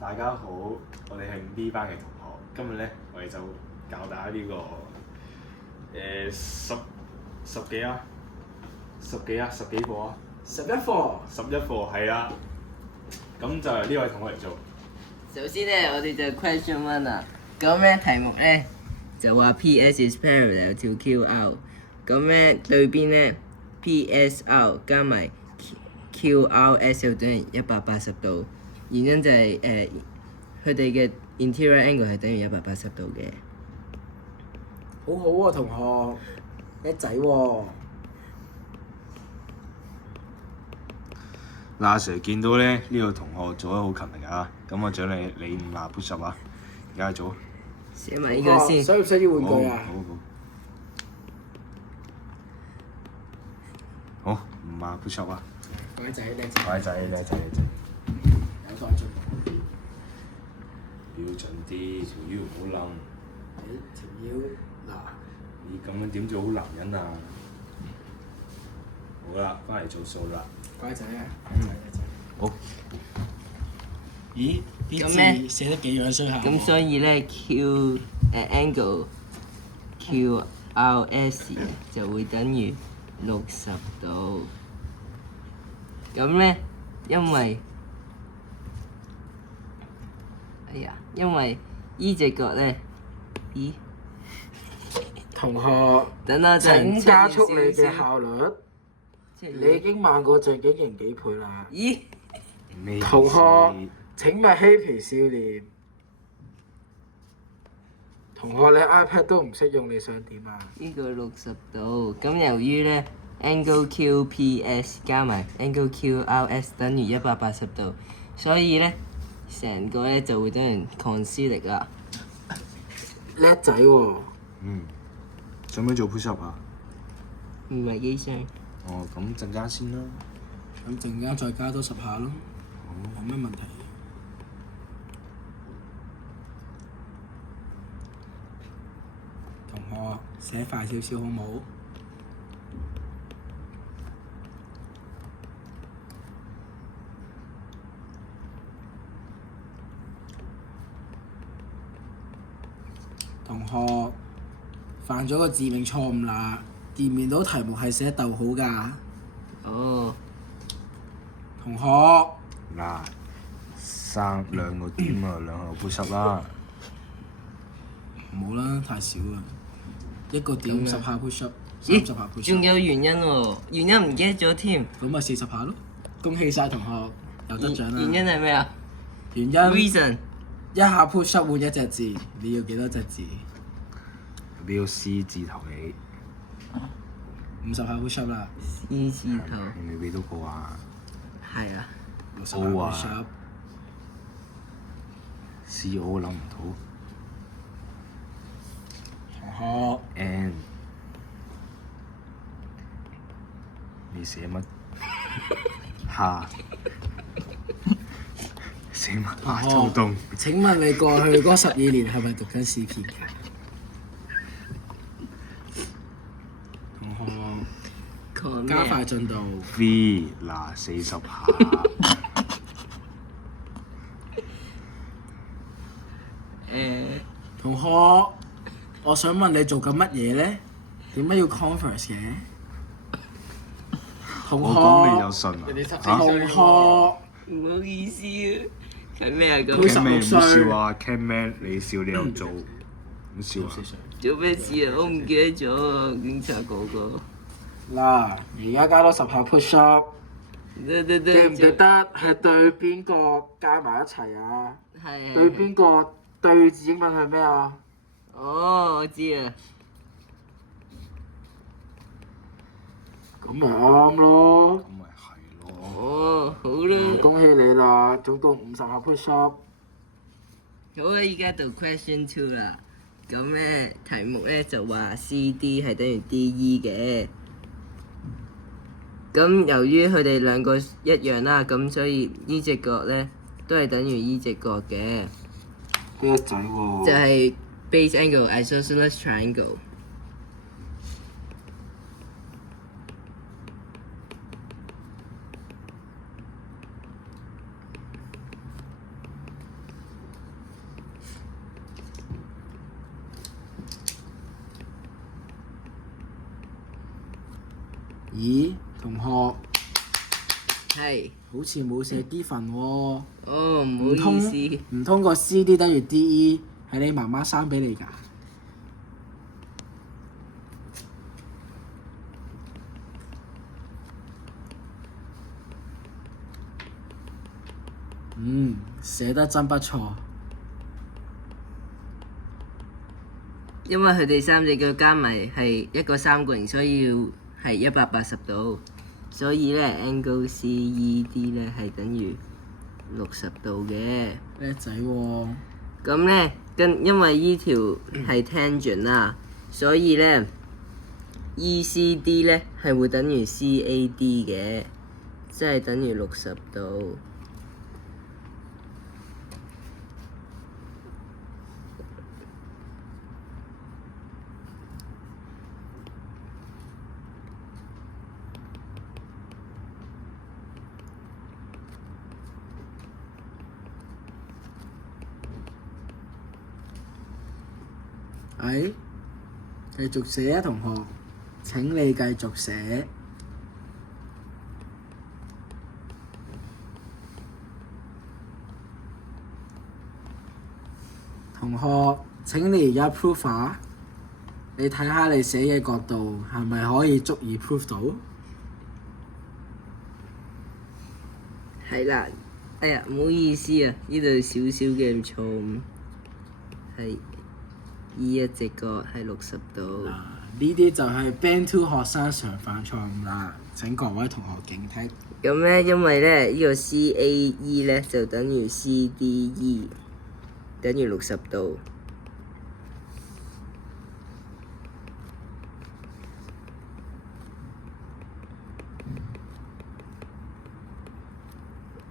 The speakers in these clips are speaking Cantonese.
大家好，我哋係5B 班嘅同學。今日咧，我哋就教大家呢、個十幾課啊， 11課。 11課係啦。咁就由呢位同學嚟做。首先咧，我哋就 question one 啦。咁咧題目咧就話 PS is parallel to QR。咁咧對邊咧 PSR 加埋 QRS 就等於180度。原因就係佢哋嘅 interior angle 係等於180度嘅。好好喎，同學，叻仔喎。嗱，阿 Sir 見到咧呢個同學做得好勤力啊，咁我獎勵你50 push up 啊，而家做。寫埋呢個先。需唔需要玩具啊？好，50 push up 啊。乖仔，叻仔。乖仔，叻仔，叻仔。有待進步。標準啲，條腰唔好冧。條腰嗱。你咁樣點做好男人啊？好啦，翻嚟做數啦。乖仔啊！叻仔。好。咦？啲咁咧字寫得幾樣衰下喎。咁所以咧 angle QRS 就會等於60度。咁咧，因為依隻角咧，咦？同學，等我陣請加速你嘅出現少少效率。你已經慢過鄭景瑩幾倍啦。咦？咩意思？同學，請勿嬉皮少年。同學，你 iPad 都唔識用，你想點啊？呢個60度。咁由於咧 angle QPS 加埋 angle QRS 等於180度，所以咧成個咧就會等於 cosine 啦。叻仔喎！想唔想做 push up 啊？唔係幾想。哦，咁陣間先啦。咁陣間再加多10下咯，冇咩問題。同學，寫快少少好冇？同學，犯咗個致命錯誤啦！見唔見到題目係寫逗號㗎？哦。同學，嗱，生2個點啊，2個 push up 啦。唔好啦，太少啦。1個點10下 push up，30下 push 仲 up，有原因喎，原因唔記得咗添。咁咪40下咯。恭喜晒同學，有得獎啦！原因係咩啊原因？Reason。一下 push up 換1隻字，你要幾多隻字標 C 字頭起。 ？50下 push up 啦，C 字頭。你未俾到個啊？係啊。 ，60下 O 啊 push up。CO 諗唔到。同學， N。你寫乜？下。寫乜？下秋冬。請問你過去嗰12年係咪讀緊試片㗎？同學，加快進度。 V 嗱40下。同學，我想問你做緊乜嘢咧？點解要 converse 嘅？同我講你就學，信啊？同學，唔好意思啊。係咩啊？咁佢，Ken Man 唔好16歲笑啊！Ken Man 你笑你又做，唔笑啊？做咩事啊？我唔記得咗，警察哥哥。嗱，而家加多10下 push up，記記唔記得係對邊個加埋一齊啊？係。對邊個對字英文係咩啊？哦，我知啊。咁咪啱咯咁。咪係咯。哦，好啦。恭喜你啦，總共50下 push up。好啊，而家到 question 2啦。咁咧題目咧就話 CD 係等於 DE 嘅。咁由於佢哋兩個一樣啦，咁所以呢隻角咧都係等於呢隻角嘅。叻仔喎！就係 base angle isosceles triangle。咦，同學係。好似冇寫 D 份喎、哦，唔好唔通意思。唔通個 CD 等於 DE 係你媽媽生俾你㗎？寫得真不錯。因為佢哋三隻腳加埋係一個三角形，所以要係180度。所以咧 angle CED 咧係等於60度嘅。叻仔喎！咁咧因為依條係 tangent 啦，所以咧 ECD 咧係會等於 CAD 嘅，即係等於60度。繼續寫啊，同學！請你繼續寫。同學，請你而家 prove 下，你睇下你寫嘅角度係咪可以足以 prove 到？係啦，哎呀，唔好意思啊，呢度少少嘅錯誤，係依一隻角係60度。呢啲就係 Band 2學生常犯錯誤啦，請各位同學警惕。咁咧，因為咧呢個 CAE 咧就等於 CDE， 等於60度。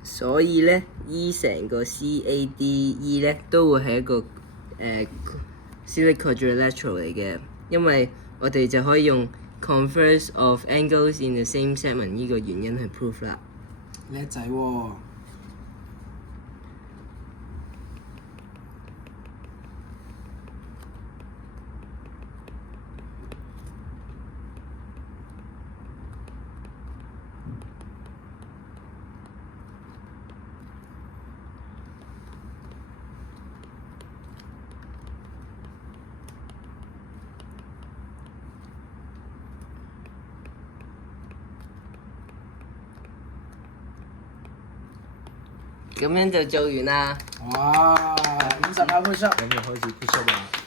所以咧，E 成個 CADE 咧都會係一個cubic quadrilateral 嚟嘅，因為我哋就可以用 converse of angles in the same segment 呢個原因去 prove 啦。叻仔喎！咁樣就做完啦。哇！50下 push up。咁就開始 push up 啦。